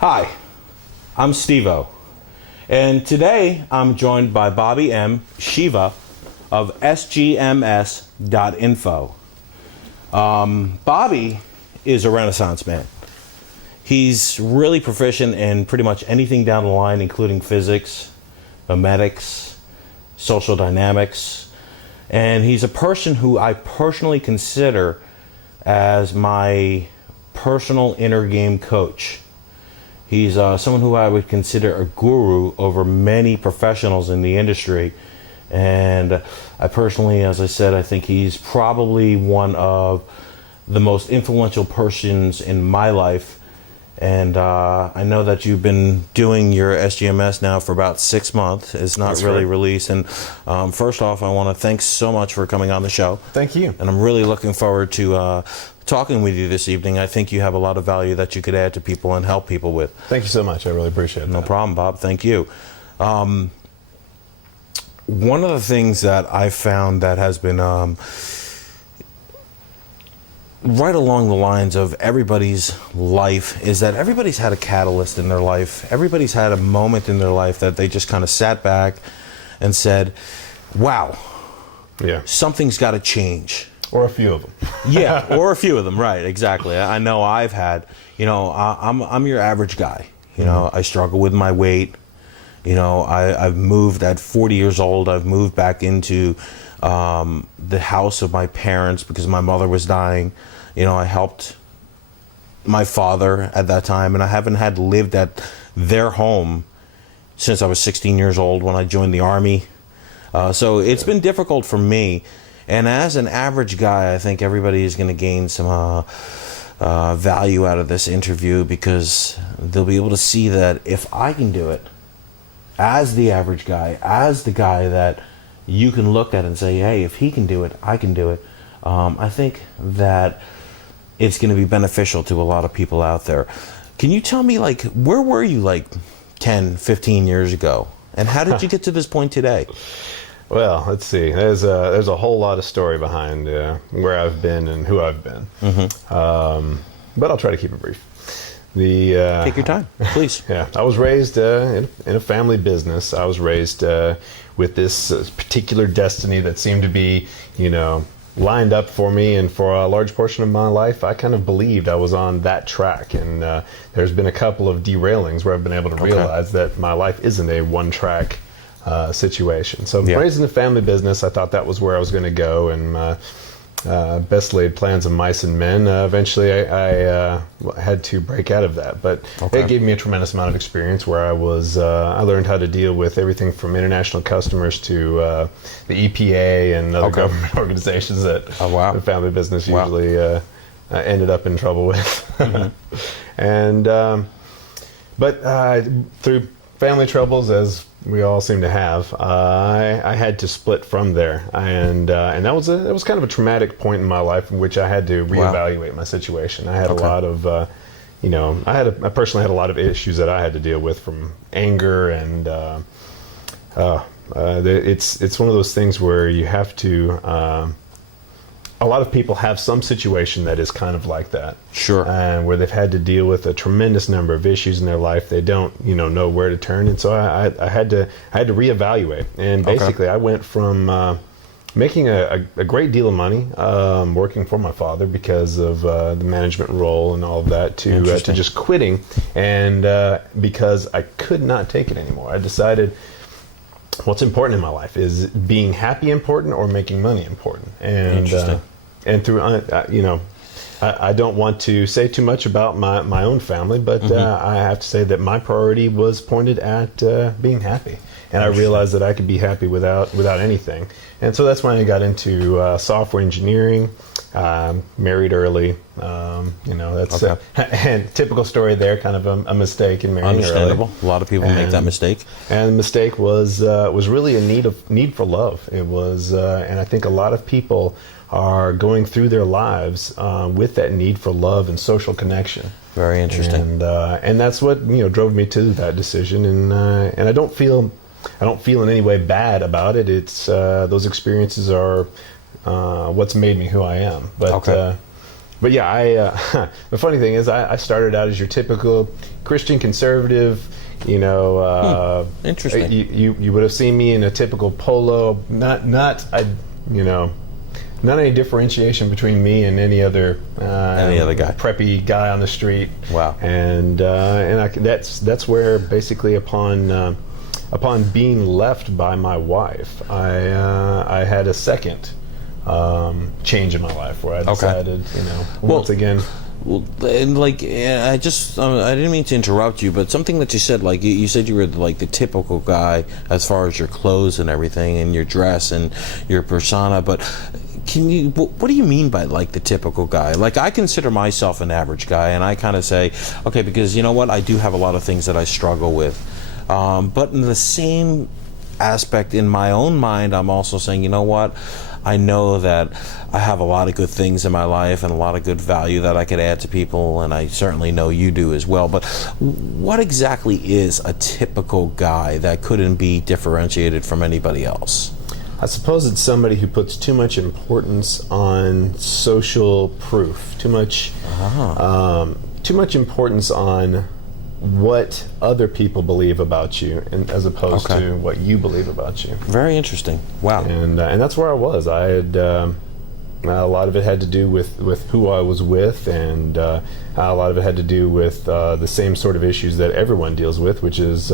Hi, I'm Steve-O, and today I'm joined by Bobby M. Shiva of sgms.info. Bobby is a Renaissance man. He's really proficient in pretty much anything down the line, including physics, memetics, social dynamics, and he's a person who I personally consider as my personal inner game coach. He's someone who I would consider a guru over many professionals in the industry. And I personally, as I said, I think he's probably one of the most influential persons in my life. And I know that you've been doing your SGMS now for about 6 months. It's not That's really right. released. And first off, I want to thank so much for coming on the show. Thank you. And I'm really looking forward to talking with you this evening. I think you have a lot of value that you could add to people and help people with. Thank you so much. I really appreciate it. No problem, Bob. Thank you. One of the things that I found that has been right along the lines of everybody's life is that everybody's had a catalyst in their life. Everybody's had a moment in their life that they just kind of sat back and said, wow, Yeah. something's got to change. Or a few of them. Yeah, or a few of them, right, exactly. I know I've had, I'm your average guy. I struggle with my weight. I've moved at 40 years old. I've moved back into the house of my parents because my mother was dying. I helped my father at that time, and I haven't had lived at their home since I was 16 years old when I joined the Army. So it's been difficult for me. And as an average guy, I think everybody is going to gain some value out of this interview because they'll be able to see that if I can do it, as the average guy, as the guy that you can look at and say, hey, if he can do it, I can do it. I think that it's going to be beneficial to a lot of people out there. Can you tell me, where were you 10, 15 years ago? And how did you get to this point today? Well, let's see. There's a whole lot of story behind where I've been and who I've been. Mm-hmm. But I'll try to keep it brief. Take your time, please. Yeah, I was raised in a family business. I was raised with this particular destiny that seemed to be, lined up for me. And for a large portion of my life, I kind of believed I was on that track. And there's been a couple of derailings where I've been able to realize that my life isn't a one-track situation. So raised in the family business, I thought that was where I was going to go, and best laid plans of mice and men. Eventually, I had to break out of that, but it gave me a tremendous amount of experience where I learned how to deal with everything from international customers to the EPA and other government organizations that the family business usually ended up in trouble with. Mm-hmm. And but through family troubles, as we all seem to have, I had to split from there, and that was kind of a traumatic point in my life in which I had to reevaluate my situation. I had a lot of, I personally had a lot of issues that I had to deal with, from anger, and it's one of those things where you have to. A lot of people have some situation that is kind of like that. Sure. Where they've had to deal with a tremendous number of issues in their life. They don't, know where to turn. And so I had to reevaluate. And basically I went from making a great deal of money, working for my father because of the management role and all of that, to just quitting. And because I could not take it anymore, I decided what's important in my life. Is being happy important or making money important? And through I don't want to say too much about my own family, but I have to say that my priority was pointed at being happy, and I realized that I could be happy without anything. And so that's when I got into software engineering. Married early, that's and typical story there, kind of a mistake in marrying Understandable. early. A lot of people make that mistake. And the mistake was really a need for love. It was, and I think a lot of people are going through their lives with that need for love and social connection. Very interesting. And that's what drove me to that decision. And I don't feel in any way bad about it. It's those experiences are what's made me who I am. But but yeah, the funny thing is, I started out as your typical Christian conservative. You know, Interesting. You would have seen me in a typical polo. Not any differentiation between me and any other guy, preppy guy on the street. Wow. And that's where basically upon being left by my wife, I had a second change in my life where I decided, once again. Well, and like I didn't mean to interrupt you, but something that you said, like you said you were like the typical guy as far as your clothes and everything, and your dress and your persona. But what do you mean by like the typical guy? Like, I consider myself an average guy, and I kind of say, okay, because you know what, I do have a lot of things that I struggle with, but in the same aspect in my own mind, I'm also saying, you know what, I know that I have a lot of good things in my life and a lot of good value that I could add to people, and I certainly know you do as well. But what exactly is a typical guy that couldn't be differentiated from anybody else? I suppose it's somebody who puts too much importance on social proof, too much importance on what other people believe about you, and as opposed to what you believe about you. Very interesting. Wow. And that's where I was. I had a lot of it had to do with who I was with, and a lot of it had to do with the same sort of issues that everyone deals with, which is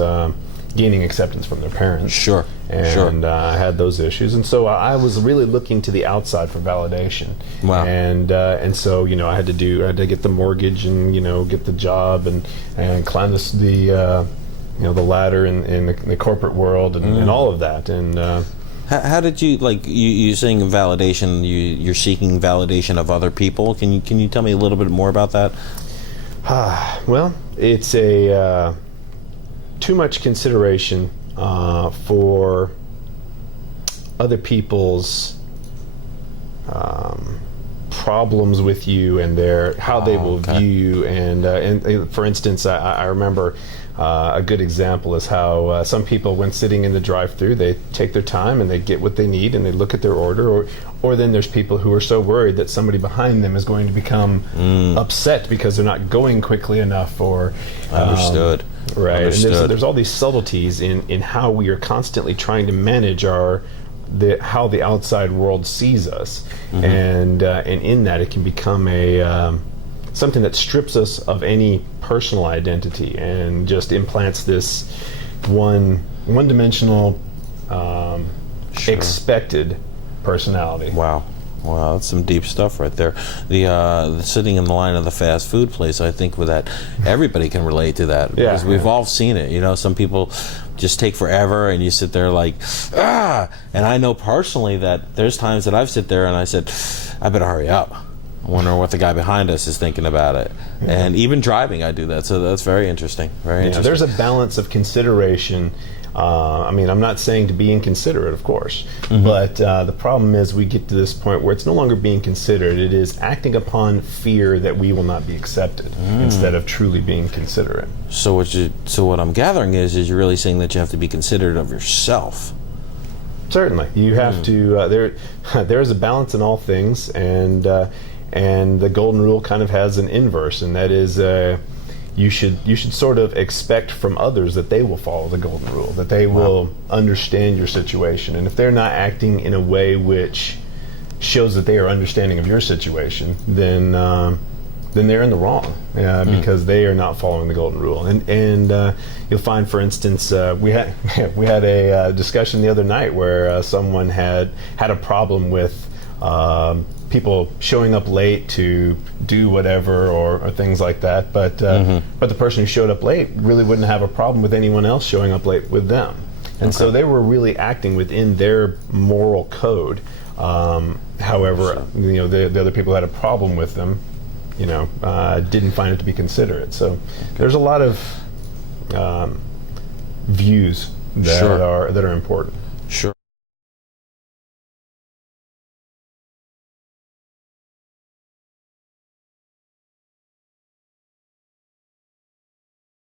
gaining acceptance from their parents. Sure. And I had those issues, and so I was really looking to the outside for validation. Wow. And so I had to get the mortgage and get the job and climb the ladder in the corporate world and all of that. And how did you, like, you saying validation? You're seeking validation of other people. Can you tell me a little bit more about that? Well, it's a too much consideration for other people's problems with you and how they will view you. And for instance, I remember a good example is how some people, when sitting in the drive-thru, they take their time and they get what they need and they look at their order. Or then there's people who are so worried that somebody behind them is going to become upset because they're not going quickly enough. Or understood. Right. Understood. And there's all these subtleties in how we are constantly trying to manage how the outside world sees us, and in that it can become something that strips us of any personal identity and just implants this one-dimensional expected personality. Wow, that's some deep stuff right there. The sitting in the line of the fast food place, I think with that, everybody can relate to that, because we've all seen it. Some people just take forever, and you sit there like, and I know personally that there's times that I've sit there and I said, I better hurry up. I wonder what the guy behind us is thinking about it. And even driving, I do that. So that's very interesting. Very interesting. There's a balance of consideration. I'm not saying to be inconsiderate, of course, but the problem is we get to this point where it's no longer being considerate. It is acting upon fear that we will not be accepted instead of truly being considerate. So what I'm gathering is you're really saying that you have to be considerate of yourself. Certainly, you have to. There is a balance in all things, and the golden rule kind of has an inverse, and that is. You should sort of expect from others that they will follow the golden rule, that they will understand your situation. And if they're not acting in a way which shows that they are understanding of your situation, then they're in the wrong because they are not following the golden rule. And you'll find, for instance, we had a discussion the other night where someone had a problem with people showing up late to do whatever or things like that, but the person who showed up late really wouldn't have a problem with anyone else showing up late with them, and so they were really acting within their moral code. However, the other people who had a problem with them, didn't find it to be considerate. So there's a lot of views that are important.